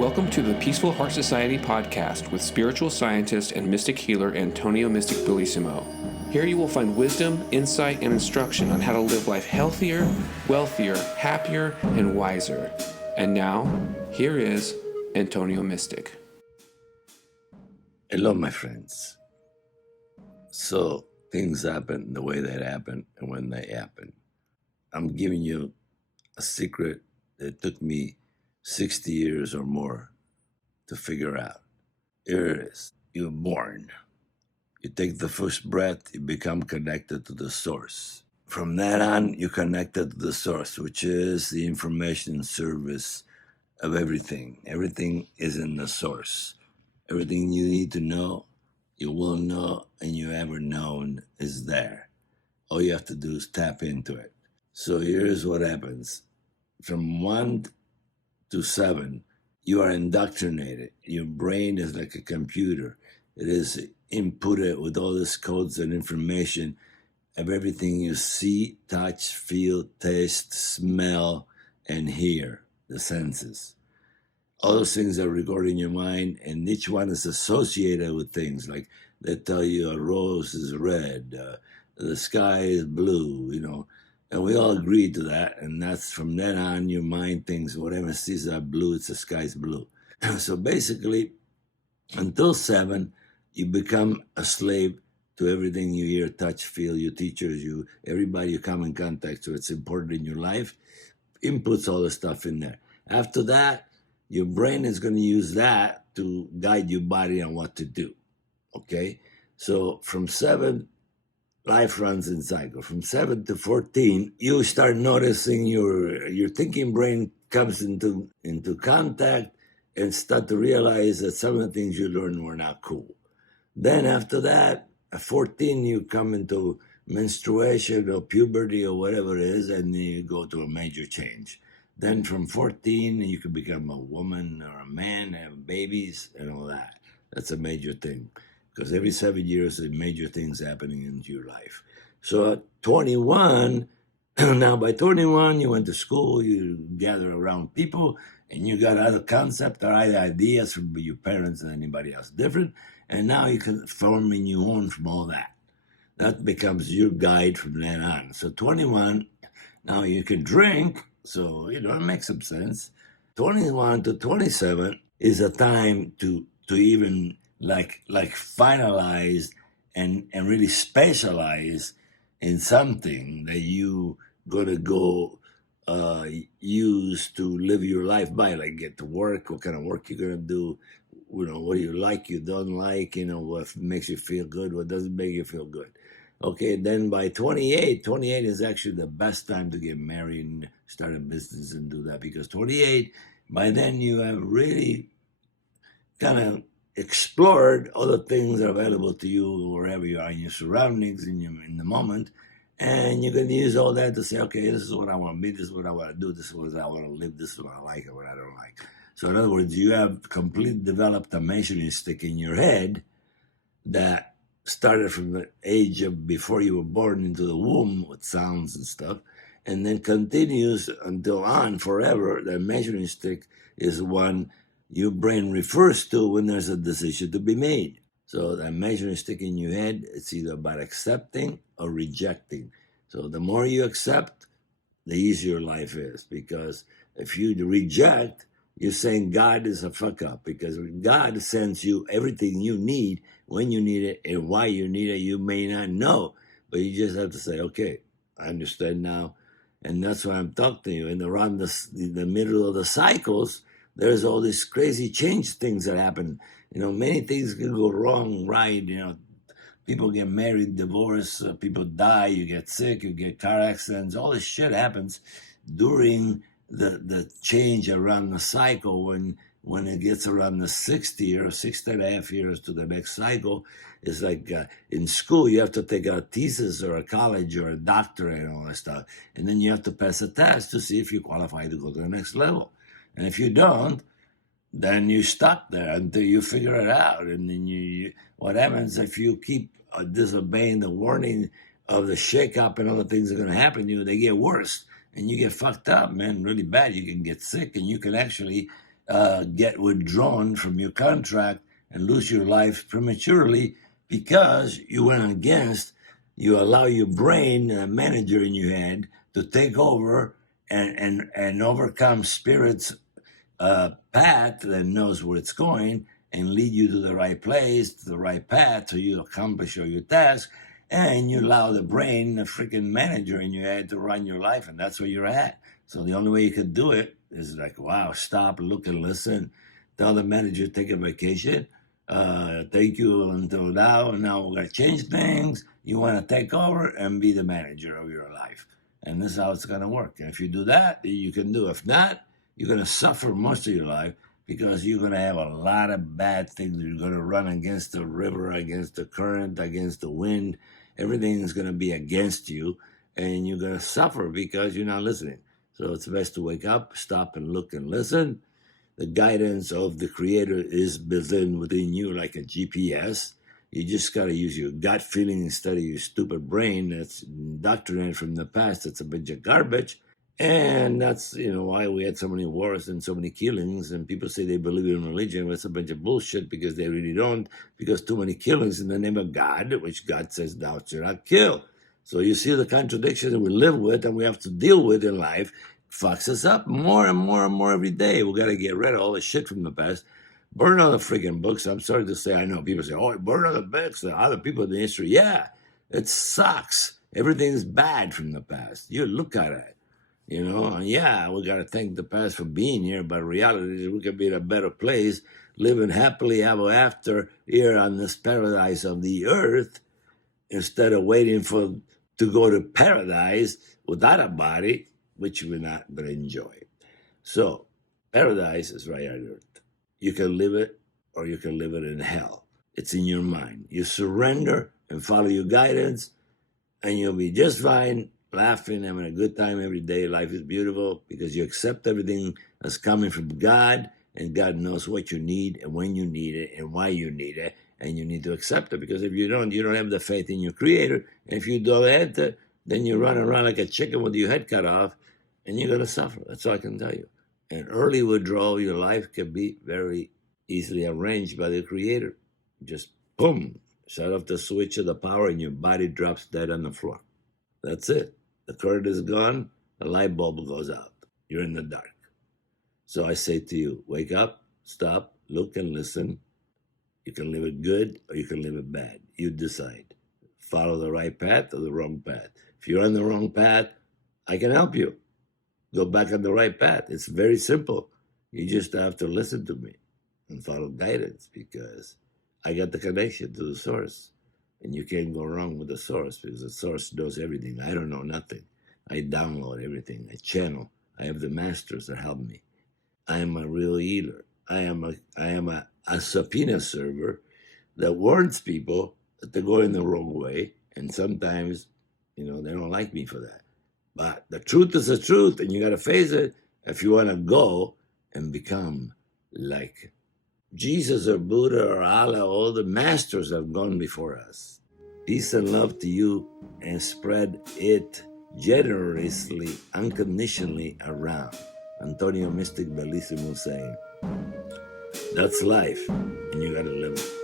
Welcome to the Peaceful Heart Society podcast with spiritual scientist and mystic healer Antonio Mystic Bellissimo. Here you will find wisdom, insight, and instruction on how to live life healthier, wealthier, happier, and wiser. And now, here is Antonio Mystic. Hello, my friends. So, things happen the way they happen and when they happen. I'm giving you a secret that took me 60 years or more to figure out. Here it is. You're born. You take the first breath, you become connected to the source. From that on, you're connected to the source, which is the information service of everything. Everything is in the source. Everything you need to know, you will know, and you ever known is there. All you have to do is tap into it. So here's what happens. From 1 to 7, you are indoctrinated. Your brain is like a computer. It is inputted with all these codes and information of everything you see, touch, feel, taste, smell, and hear, the senses. All those things are recorded in your mind, and each one is associated with things like they tell you a rose is red, the sky is blue, and we all agree to that. And that's from then on, your mind thinks whatever sees that blue, it's the sky's blue. So basically, until 7, you become a slave to everything you hear, touch, feel, your teachers, everybody you come in contact with. It's important in your life, inputs all the stuff in there. After that, your brain is going to use that to guide your body on what to do, okay? So from 7, life runs in cycle. From 7 to 14, you start noticing your thinking brain comes into contact and start to realize that some of the things you learned were not cool. Then after that, at 14, you come into menstruation or puberty or whatever it is, and you go to a major change. Then from 14, you can become a woman or a man, have babies and all that. That's a major thing. Because every 7 years, there's major things happening into your life. So at 21, now by 21, you went to school, you gather around people, and you got other concepts or other ideas from your parents and anybody else different. And now you can form in your own from all that. That becomes your guide from then on. So 21, now you can drink. So, it makes some sense. 21 to 27 is a time to even like finalize and really specialize in something that you gonna go use to live your life by, like get to work, what kind of work you're gonna do, what you like, you don't like, what makes you feel good, what doesn't make you feel good. Okay, then by 28 is actually the best time to get married and start a business and do that, because 28, by then you have really kind of explored all the things that are available to you wherever you are in your surroundings, in the moment, and you're going to use all that to say, okay, this is what I want to be, this is what I want to do, this is what I want to live, this is what I like and what I don't like. So in other words, you have completely developed a measuring stick in your head that started from the age of before you were born into the womb with sounds and stuff, and then continues until on forever. The measuring stick is one your brain refers to when there's a decision to be made. So that measuring stick in your head, it's either about accepting or rejecting. So the more you accept, the easier life is, because if you reject, you're saying God is a fuck up, because God sends you everything you need when you need it, and why you need it you may not know, but you just have to say, okay, I understand now. And that's why I'm talking to you. And around the middle of the cycles, there's all these crazy change things that happen. Many things can go wrong, right? People get married, divorce, people die, you get sick, you get car accidents. All this shit happens during the change around the cycle. When it gets around the 60 or 6.5 years to the next cycle, it's like in school, you have to take a thesis or a college or a doctorate and all that stuff. And then you have to pass a test to see if you qualify to go to the next level. And if you don't, then you stop there until you figure it out. And then what happens if you keep disobeying the warning of the shake-up and other things that are going to happen to you, they get worse. And you get fucked up, man, really bad. You can get sick, and you can actually get withdrawn from your contract and lose your life prematurely because you went against, you allow your brain, a manager in your head, to take over and overcome spirit's path that knows where it's going and lead you to the right place, to the right path, so you accomplish all your tasks. And you allow the brain, the freaking manager in your head, to run your life, and that's where you're at. So the only way you can do it is like, wow, stop, look, and listen. Tell the manager, take a vacation. Thank you until now. Now we're going to change things. You want to take over and be the manager of your life. And this is how it's going to work. And if you do that, you can do. If not, you're going to suffer most of your life because you're going to have a lot of bad things. You're going to run against the river, against the current, against the wind. Everything is going to be against you, and you're going to suffer because you're not listening. So it's best to wake up, stop, and look and listen. The guidance of the Creator is built in within you like a GPS. You just got to use your gut feeling instead of your stupid brain that's indoctrinated from the past. It's a bunch of garbage. And that's, why we had so many wars and so many killings. And people say they believe in religion. Well, it's a bunch of bullshit because they really don't. Because too many killings in the name of God, which God says thou shalt not kill. So you see the contradiction that we live with and we have to deal with in life fucks us up more and more and more every day. We got to get rid of all the shit from the past. Burn all the freaking books. I'm sorry to say, I know people say, oh, burn all the books. The other people in the history. Yeah, it sucks. Everything's bad from the past. You look at it. Yeah, we got to thank the past for being here, but reality is we could be in a better place, living happily ever after here on this paradise of the earth, instead of waiting to go to paradise without a body, which we're not going to enjoy. So, paradise is right on earth. You can live it or you can live it in hell. It's in your mind. You surrender and follow your guidance, and you'll be just fine, laughing, having a good time every day. Life is beautiful because you accept everything that's coming from God, and God knows what you need and when you need it and why you need it, and you need to accept it, because if you don't have the faith in your Creator. And if you don't have it, then you run around like a chicken with your head cut off, and you're going to suffer. That's all I can tell you. An early withdrawal of your life can be very easily arranged by the Creator. Just boom, shut off the switch of the power, and your body drops dead on the floor. That's it. The current is gone, the light bulb goes out. You're in the dark. So I say to you, wake up, stop, look, and listen. You can live it good or you can live it bad. You decide. Follow the right path or the wrong path. If you're on the wrong path, I can help you. Go back on the right path. It's very simple. You just have to listen to me and follow guidance, because I got the connection to the source. And you can't go wrong with the source, because the source knows everything. I don't know nothing. I download everything. I channel. I have the masters that help me. I am a real healer. I am a subpoena server that warns people that they're going the wrong way. And sometimes, they don't like me for that. But the truth is the truth, and you got to face it if you want to go and become like Jesus or Buddha or Allah. All the masters have gone before us. Peace and love to you, and spread it generously, unconditionally around. Antonio Mystic Bellissimo saying, that's life, and you got to live it.